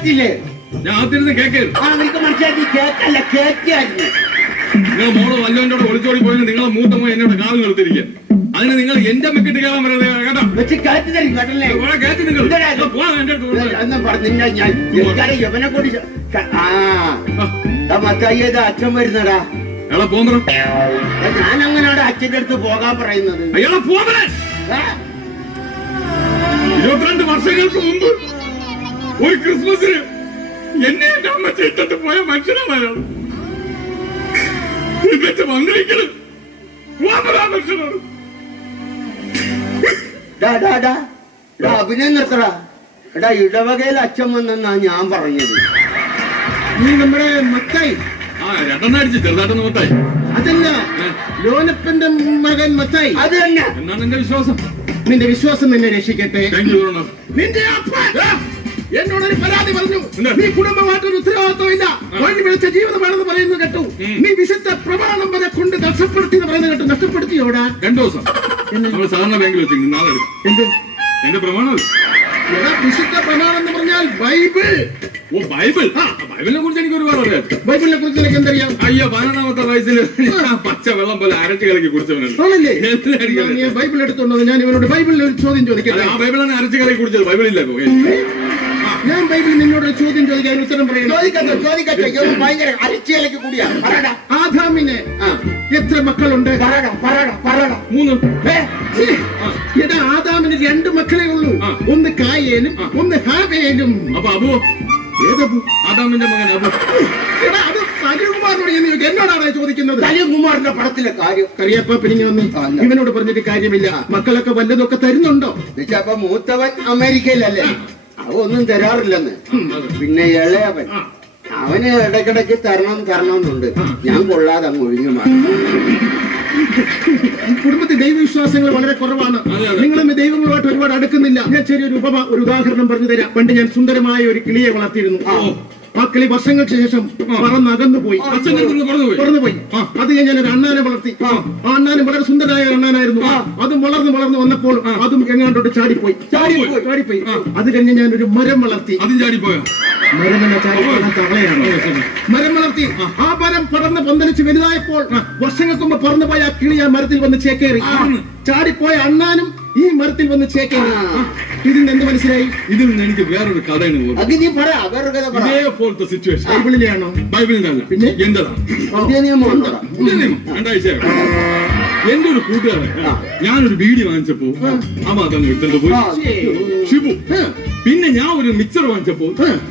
കേട്ടില്ലേ? ഞാൻ ആദ്യം കേക്ക് നിനക്ക് മനസ്സിലാക്കി കേക്കല്ല കേക്കായിരുന്നു. നിങ്ങൾ മോള് വല്ലവൻ്റെ ഒളിച്ചോടി പോയി നിങ്ങളെ മൂത്ത മോൻ എന്നോട് കാവൽ നിർത്തിയിരിക്കുക. അതിന് നിങ്ങൾ എന്റെ മെക്കിട്ട് കയറാൻ വരാതെ കേട്ടോ. വെച്ച് കയറ്റി തരും കേട്ടല്ലേ? കേട്ടി നിങ്ങൾ യവനെ കൂടി മത്തായിയത് അച്ഛൻ വരുന്നടാ. അയാളെ പോന്നോ? ഞാൻ അങ്ങനെയാണ് അച്ഛന്റെ അടുത്ത് പോകാൻ പറയുന്നത്. അയാളെ പോന്നേ. 22 വർഷങ്ങൾക്ക് മുമ്പ് ഒരു ക്രിസ്മസിന് എന്നെ അമ്മ ചേട്ടത്ത് പോയ മനുഷ്യനാണ് അയാൾ. എന്നിട്ട് വന്നിരിക്കണം മനുഷ്യനാണ്. അഭിനയം നിർത്തടാ. എടാ ഇടവകയിൽ അച്ഛൻ വന്നെന്നാ ഞാൻ പറഞ്ഞത്. നീ നമ്മുടെ മത്തായി രണ്ടെണ്ണടിച്ച് ചെറുതായിട്ടൊന്ന് മത്തായി. അതല്ല, ലോനപ്പന്റെ മകൻ മത്തായി. അത് തന്നെ എന്നാണ് എന്റെ വിശ്വാസം. നിന്റെ വിശ്വാസം നിന്നെ രക്ഷിക്കട്ടെ. നിന്റെ അപ്പൻ എന്നോടൊരു പരാതി പറഞ്ഞു. നീ കുടുംബമായിട്ടൊരു ഉത്തരവാദിത്വം ഇല്ല, വഴി വിളിച്ച ജീവിതമാണെന്ന് പറയുന്നു കേട്ടു. നീ വിശുദ്ധ പ്രമാണം വരെ കൊണ്ട് നഷ്ടപ്പെടുത്തി എന്ന് പറയുന്നത് കേട്ടു. നഷ്ടപ്പെടുത്തിയോടാ? 2 ദിവസം നമ്മൾ സാധാരണ ബാങ്കിൽ വെച്ചിരിക്കുന്നു. നാളെ എടുക്കാം. എന്ത് എന്റെ പ്രമാണം? വിശുദ്ധ പ്രമാണം എന്ന് പറഞ്ഞാൽ ബൈബിൾ. ഓ ബൈബിൾ. ബൈബിളിനെ കുറിച്ച് എനിക്ക് ഒരുപാട് അറിയാം. ബൈബിളിനെ കുറിച്ച് നിനക്ക് എന്തറിയാം? അയ്യോ 11ാമത്തെ വയസ്സിൽ പച്ച വെള്ളം പോലെ അരച്ച് കലക്കി കുടിച്ചവനാണ്. നീ ബൈബിൾ എടുത്തോണ്ടോ? ഞാൻ ഇവനോട് ബൈബിളിൽ ഒരു ചോദ്യം ചോദിക്കട്ടെ. ആ ബൈബിളാണ് അരച്ച് കലക്കി കുടിച്ചത്. ബൈബിളില്ല. ഞാൻ ബൈബിളിൽ നിന്നോട് ചോദ്യം ചോദിക്കാൻ ഉത്തരം പറയണം. ഭയങ്കര അരിച്ചയിലേക്ക് കൂടിയാ. ആദാമിന് എത്ര മക്കളുണ്ട്? 3. എടാ, ആദാമിന് 2 മക്കളെ ഉള്ളൂ. ഒന്ന് കായേനും ഒന്ന് ഹാബേലും. അപ്പൊ അബു ഏതബു? ആദാമിന്റെ മകൻ അബു. എടാ, അത് സലികുമാറിനോട് എന്നോടാണ് ചോദിക്കുന്നത്. സലികുമാറിന്റെ പടത്തിലെ കാര്യം കറിയപ്പ പിരിഞ്ഞു വന്ന് ഇവനോട് പറഞ്ഞിട്ട് കാര്യമില്ല. മക്കളൊക്കെ വല്ലതൊക്കെ തരുന്നുണ്ടോ? അപ്പൊ മൂത്തവൻ അമേരിക്കയിലല്ലേ, അവൊന്നും തരാറില്ലെന്ന്. പിന്നെ ഇളയവൻ അവന് ഇടയ്ക്കിടയ്ക്ക് തരണമെന്നുണ്ട്. ഞാൻ കൊള്ളാതെ അങ്ങ് ഒഴിഞ്ഞു മാറി. കുടുംബത്തിൽ ദൈവവിശ്വാസങ്ങൾ വളരെ കുറവാണ്. നിങ്ങളും ദൈവങ്ങളുമായിട്ട് ഒരുപാട് അടുക്കുന്നില്ല. ഞാൻ ചെറിയൊരു ഒരു ഉദാഹരണം പറഞ്ഞു തരാം. പണ്ട് ഞാൻ സുന്ദരമായ ഒരു കിളിയെ വളർത്തിയിരുന്നു. ആ കിളി വർഷങ്ങൾക്ക് ശേഷം പറന്നകന്നു പോയി. അത് കഴിഞ്ഞ് ഞാനൊരു അണ്ണാനെ വളർത്തി. ആ അണ്ണാനും വളരെ സുന്ദരനായ അണ്ണാനായിരുന്നു. അതും വളർന്ന് വന്നപ്പോൾ അതും എങ്ങാണ്ടോട്ട് ചാടിപ്പോയി. അത് കഴിഞ്ഞ് ഞാനൊരു മരം വളർത്തി. അതും ചാടിപ്പോയോ? മരം വളർത്തി. ആ മരം പടർന്ന് പന്തലിച്ച് വലുതായപ്പോൾ വർഷങ്ങൾക്ക് മുമ്പ് പറന്നുപോയ ആ കിളി ആ മരത്തിൽ വന്ന് ചേക്കേറി. ചാടിപ്പോയ അണ്ണാനും ഈ മരത്തിൽ വന്ന് ചേക്കേറി. ഇതിൽ എന്ത് മനസ്സിലായി? ഇതിൽ നിന്ന് എനിക്ക് വേറൊരു കഥയാണ്. ഇതേപോലത്തെ സിറ്റുവേഷൻ ബൈബിളിലെയാണോ? ബൈബിളിലല്ല, പിന്നെ എന്റേതാണ്. എന്റെ ഒരു കൂട്ടുകാരൻ ഞാനൊരു ബീഡി വാങ്ങിച്ചപ്പോ അവ അതങ്ങ് എടുത്തോണ്ട് പോയി. ഷിബു. പിന്നെ ഞാൻ ഒരു മിക്സർ വാങ്ങിച്ചപ്പോ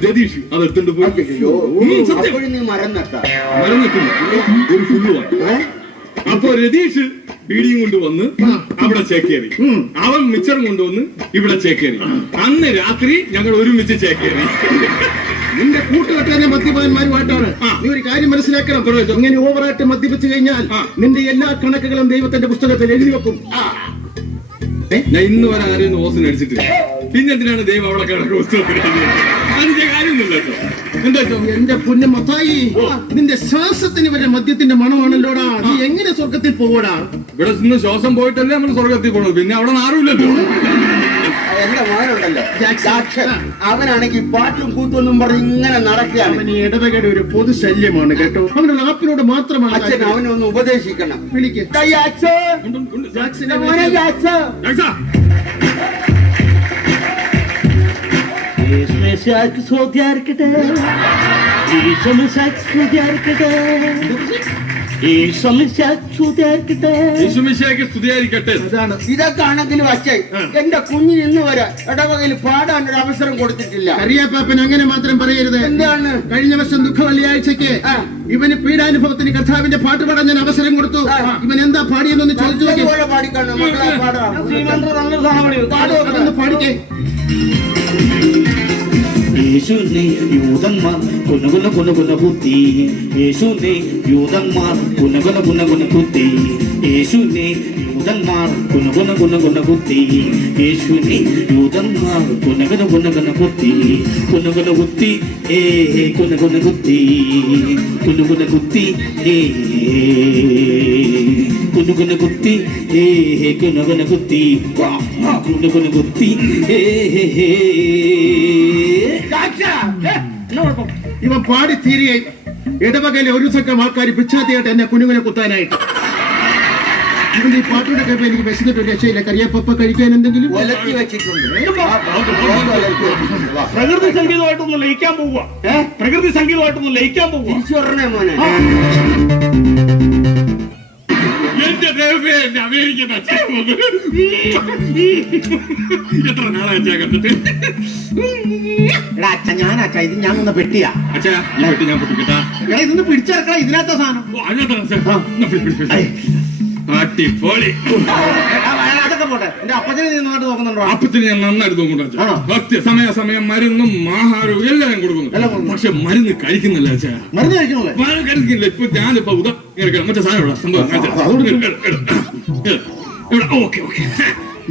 രതീഷ് അത് എടുത്തോണ്ട് പോയി. ഒരു ഫുള്ള് വാങ്ങി. അപ്പൊ രതീഷ് ബീഡിയും കൊണ്ടുവന്ന് അവിടെ ചേക്കേറി. അവൻ മിക്സറും കൊണ്ടുവന്ന് ഇവിടെ ചേക്കേറി. അന്ന് രാത്രി ഞങ്ങൾ ഒരുമിച്ച് ചേക്കേറി. നിന്റെ കൂട്ടുകെട്ടാനെ മദ്യപാന്മാരുമായിട്ടാണ്. നീ ഒരു കാര്യം മനസ്സിലാക്കണം. ഇങ്ങനെ ഓവറായിട്ട് മദ്യപിച്ചു കഴിഞ്ഞാൽ നിന്റെ എല്ലാ കണക്കുകളും ദൈവത്തിന്റെ പുസ്തകത്തിൽ എഴുതി വെക്കും. ഞാൻ ഇന്ന് വരെ ആരെയും ഓസിന് അടിച്ചിട്ടില്ല. പിന്നെ എന്തിനാണ് ദൈവം അവിടെ കണക്ക് പുസ്തകത്തിൽ അതിന്റെ കാര്യമൊന്നുമില്ല. എന്റെ പൊന്നു മത്തായി, നിന്റെ ശ്വാസത്തിന് വരെ മദ്യത്തിന്റെ മണമാണല്ലോടാ. നീ എങ്ങനെ സ്വർഗത്തിൽ പോവടാ? ഇവിടെ നിന്ന് ശ്വാസം പോയിട്ടല്ലേ നമ്മൾ സ്വർഗത്തിൽ പോണത്. പിന്നെ അവിടെ ആരുമില്ലല്ലോ. എന്റെ മോനുണ്ടല്ലോ അവനാണെങ്കിൽ പാട്ടും കൂത്തൊന്നും പറഞ്ഞ് ഇങ്ങനെ നടക്കുകയാണ്. അവന് ഇടവകയുടെ ഒരു പൊതു ശല്യമാണ് കേട്ടോ. അവന്റെ റാപ്പിനോട് മാത്രമാണ്. അച്ഛൻ അവനൊന്ന് ഉപദേശിക്കണം. വിളിക്ക്. ഇതൊക്കെ ആണെങ്കിലും അച്ഛൻ എന്റെ കുഞ്ഞിന് ഇന്ന് വരെ ഇടവകയിൽ പാടാൻ ഒരു അവസരം കൊടുത്തിട്ടില്ല. കറിയാപ്പാപ്പൻ അങ്ങനെ മാത്രം പറയരുത്. എന്താണ്? കഴിഞ്ഞ വർഷം ദുഃഖ വെള്ളിയാഴ്ചക്ക് ഇവന് പീഡാനുഭവത്തിന് കർത്താവിന്റെ പാട്ട് പാടാൻ ഞാൻ അവസരം കൊടുത്തു. ഇവൻ എന്താ പാടിയെന്നൊന്ന് ചോദിച്ചു പാടിക്കണം. മക്കളെ പാടാം. പാടിക്കേ. യേശുവിനെ യൂതന്മാർ കുന കുത്തി. യേശുവിനെ യൂതന്മാർ കുന കുത്തി. യേശുവിനെ യൂതന്മാർ കുന കുത്തി. യേശുവിനെ യൂതന്മാർ കുന കുത്തി. കുത്തി ഏ കുന കുത്തി. കുത്തി ഏ കുന കുത്തി ഏ കുന കുത്തി. കുത്തി ഏ ഇവൻ പാടി തീരുകയും ഇടവകയിലെ ഒരു സംഘം ആൾക്കാർ പിച്ചാത്തിയായിട്ട് എന്നെ കുഞ്ഞുങ്ങളെ കുത്താനായിട്ട്. ഇവന്റെ ഈ പാട്ടോടെ കേൾപ്പ് എനിക്ക് വിശന്നിട്ട് ഒരു രക്ഷയില്ല. കറിയപ്പ കഴിക്കാൻ എന്തെങ്കിലും ഒലത്തി വെച്ചിട്ടുണ്ട്. പ്രകൃതി സംഗീതമായിട്ടൊന്ന് ലയിക്കാൻ പോവുക. പ്രകൃതി സംഗീതമായിട്ടൊന്ന് ലയിക്കാൻ പോവുക. തിരിച്ചു പറഞ്ഞേ മോനെ. എന്റെ ദൈവമേ, എന്റെ അമേരിക്കൻ അച്ഛൻ വന്നു. എത്ര നാളെ അച്ഛാ കണ്ടിട്ട്. അച്ഛ ഞാനച്ഛാ, ഇത് ഞാൻ ഒന്ന് പെട്ടിയാ. അച്ഛാ പെട്ടി ഞാൻ പൊട്ടിക്കട്ടാ. ഇതൊന്ന് പിടിച്ചെടുക്കണ, ഇതിനകത്ത സാധനം. അടിപൊളി. അതൊക്കെ പോട്ടെ. എന്റെ അപ്പച്ചനെ നന്നായിട്ട് നോക്കുന്നുണ്ടോ? അപ്പത്തിന് ഞാൻ നന്നായിട്ട് നോക്കുന്നുണ്ടോ? സത്യം, സമയാസമയം മരുന്നും ആഹാരവും എല്ലാം ഞാൻ കൊടുക്കുന്നു. പക്ഷെ മരുന്ന് കഴിക്കുന്നില്ല അച്ഛാ. മരുന്ന് കഴിക്കണല്ലേ? കഴിക്കുന്നില്ല. ഇപ്പൊ ഞാനിപ്പോ മറ്റേ സാധനം സംഭവം. Okay okay.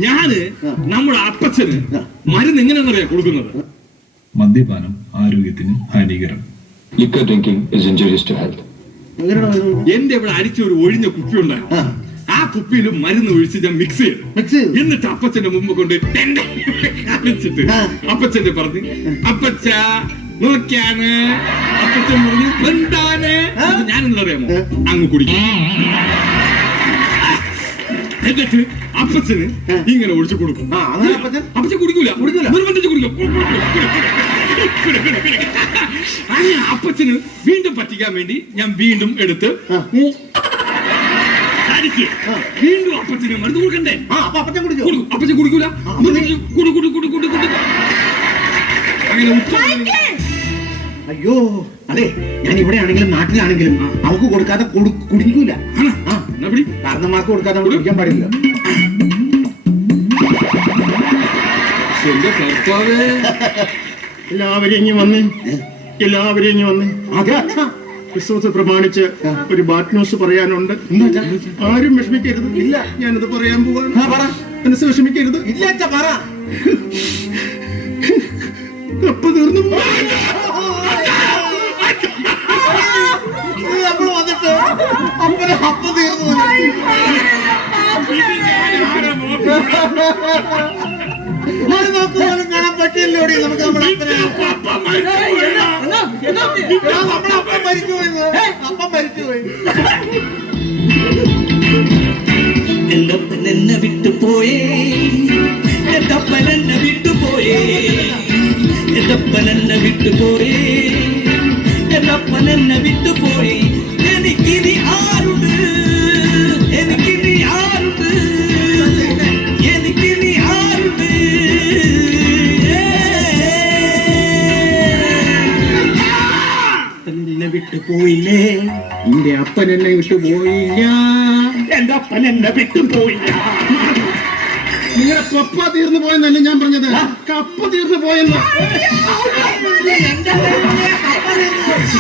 ഞാന് നമ്മുടെ അപ്പച്ചന് മരുന്ന് എങ്ങനെയാണെന്നറിയാ കൊടുക്കുന്നത്? മദ്യപാനം ആരോഗ്യത്തിന് ഹാനികരം. Liquor drinking is injurious to health. എന്റെ ഇവിടെ അരിച്ച ഒരു ഒഴിഞ്ഞ കുപ്പി ഉണ്ടായിരുന്നു. ആ കുപ്പിയിൽ മരുന്ന് ഒഴിച്ച് ഞാൻ മിക്സ് ചെയ്തു. എന്നിട്ട് അപ്പച്ചന്റെ മുമ്പ് കൊണ്ട് കാണിച്ചിട്ട് അപ്പച്ചന്റെ പറഞ്ഞു, അപ്പച്ച നോക്കിയാണ്. അപ്പച്ചൻ പറഞ്ഞു എന്താണ്? ഞാനെന്താ അറിയാമോ? അങ്ങ് കുടിക്കും. എന്നിട്ട് അപ്പച്ചന് ഇങ്ങനെ ഒഴിച്ചു കൊടുക്കും. അപ്പച്ചൻ കുടിക്കൂല, നിർബന്ധിച്ച് കുടിക്കും. അങ്ങനെ അപ്പച്ചന് വീണ്ടും പറ്റിക്കാൻ വേണ്ടി ഞാൻ വീണ്ടും എടുത്ത് അടിച്ച് വീണ്ടും അപ്പച്ചന് മരുന്ന് കൊടുക്കണ്ടേ? അപ്പച്ചൻ കുടിക്കൂല. അങ്ങനെ അയ്യോ, അതെ, ഞാൻ ഇവിടെ ആണെങ്കിലും നാട്ടിലാണെങ്കിലും അവക്ക് കൊടുക്കാതെ കുടിക്കൂല. കാരണന്മാർക്ക് കൊടുക്കാതെ കുടിക്കാൻ പാടില്ല. എല്ലാവരെയും ഇനി വന്ന് അതെ അച്ഛാ, ക്രിസ്മസ് പ്രമാണിച്ച് ഒരു ബാഡ് ന്യൂസ് പറയാനുണ്ട്. ആരും വിഷമിക്കരുത്. ഇല്ല, ഞാനത് പറയാൻ പോവാണ്. മനസ്സ് വിഷമിക്കരുത്. ഇല്ല അച്ഛാ, പറ. കപ്പ തീർന്നു. നമ്മൾ വന്നിട്ട് അപ്പനെ കപ്പ തീർന്നു. നോക്കുമ്പോഴും കാണാൻ പറ്റില്ലോടി നമുക്ക്. അപ്പം മരിച്ചുപോയി. എന്റെ അപ്പൻ എന്നെ വിട്ടുപോയേ, എന്റെ അപ്പൻ എന്നെ വിട്ടുപോയേ, എന്റെ അപ്പൻ എന്നെ വിട്ടുപോയേ, എന്റെ അപ്പൻ എന്നെ വിട്ടുപോയി. എനിക്കിനി ആരുണ്ട്? എനിക്കിനി ആരുണ്ട്? എനിക്കിനി ആരുണ്ട്? എന്നെ വിട്ടുപോയില്ലേ? എന്റെ അപ്പൻ എന്നെ വിട്ടുപോയില്ല. എന്റെ അപ്പൻ എന്നെ വിട്ടുപോയില്ല. നിങ്ങളുടെ കപ്പ തീർന്നു പോയെന്നല്ല ഞാൻ പറഞ്ഞത്, കപ്പ തീർന്നു പോയെന്ന്.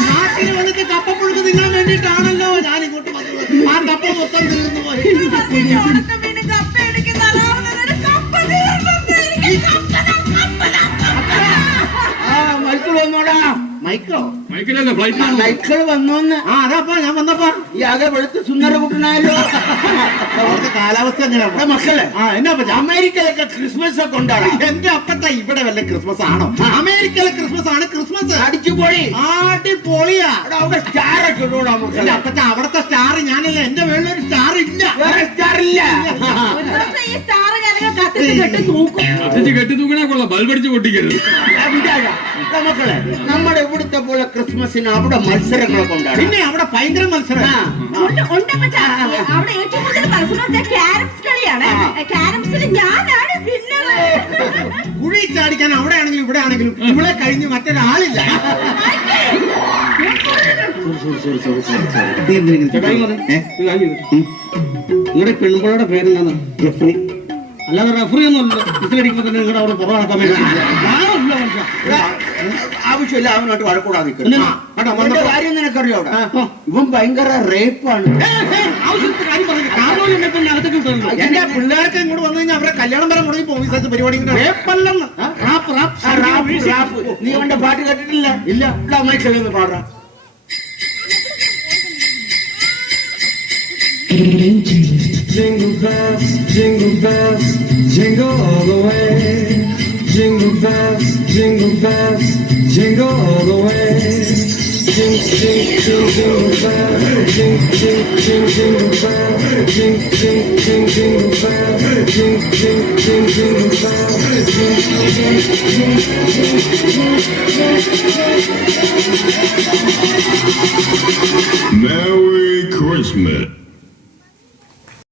നാട്ടിൽ വന്നിട്ട് കപ്പ പുഴുക്ക് തിന്നാൻ വേണ്ടിയിട്ടാണല്ലോ ഞാൻ ഇങ്ങോട്ട് വന്നത്. ആ കപ്പ മൊത്തം തീർന്നു പോയി. മൈക്കിൾ വന്നോടാ. മൈക്കിളല്ല, ഫ്ലൈറ്റ്. മൈക്കിൾ വന്നോന്ന്. അതാപ്പാ ഞാൻ വന്നപ്പാ. ഈ ആകെ വെളുത്ത് സുന്ദര കുട്ടനായല്ലോ. അവിടുത്തെ കാലാവസ്ഥ എങ്ങനെയാ മക്കളെ? എന്നാ പറ്റാ? അമേരിക്കയിലൊക്കെ ക്രിസ്മസ് ഒക്കെ ഉണ്ടാകും. എന്റെ അപ്പത്ത ഇവിടെ വല്ല ക്രിസ്മസ് ആണോ? അമേരിക്കയിലെ ക്രിസ്മസ് ആണ് ക്രിസ്മസ്. അടിച്ചുപൊളി. ആടിപൊളിയാ. അവിടെ സ്റ്റാർ ഒക്കെ ഇടൂടാ എന്റെ മക്കളെ. അപ്പച്ച അവിടത്തെ സ്റ്റാർ ഞാനില്ല. എന്റെ വീട്ടിലൊരു സ്റ്റാർ ഇല്ല. വേറെ സ്റ്റാർ ഇല്ല. കത്തിച്ച് കെട്ടി തൂക്കണ കൊള്ളാം, ബൾബടിച്ച് പൊട്ടിക്കരുത്. മക്കളെ, നമ്മുടെ ഇവിടുത്തെ പോലെ ക്രിസ്മസിന് അവിടെ മത്സരങ്ങളൊക്കെ ഉണ്ടാകും. പിന്നെ അവിടെ ഭയങ്കര മത്സരം. അവിടെ ഏറ്റവും കൂടുതൽ മത്സരം ക്യാരംസ് കളിയാണ്. ക്യാരംസിൽ ഞാനാണ് വിന്നർ. കുഴി ചാടിക്കാൻ അവിടെ ആണെങ്കിലും ഇവിടെ ആണെങ്കിലും ഇവിടെ കഴിഞ്ഞ് മറ്റൊരാളില്ല. നിങ്ങളുടെ പെൺപിള്ളയുടെ പേരെന്താണ്? റഫറി. അല്ലാതെ റഫറി ഒന്നും അല്ല. ഇതിലടിക്കുമ്പോ തന്നെ നിങ്ങളുടെ അവിടെ പുറം നടക്കാൻ ആവശ്യമില്ല, അവനോട്ട് വഴക്കൂടാ നിൽക്കുന്നു. കാര്യം നിനക്കറിയോ? അവിടെ ഇവൻ ഭയങ്കര റേപ്പാണ്. എന്റെ പിള്ളേർക്ക് ഇങ്ങോട്ട് വന്നു കഴിഞ്ഞാൽ അവരെ കല്യാണം വരെ മുടങ്ങി പോകും. വിശേഷ പരിപാടി നീ അവന്റെ പാട്ട് കേട്ടിട്ടില്ല? ഇല്ല. മൈക്കിളൊന്ന് പാടാ. Jingle bells, jingle all the way. Jingle bells, jingle all the way. Jingle bell, jingle bell, jingle bell, jingle bell.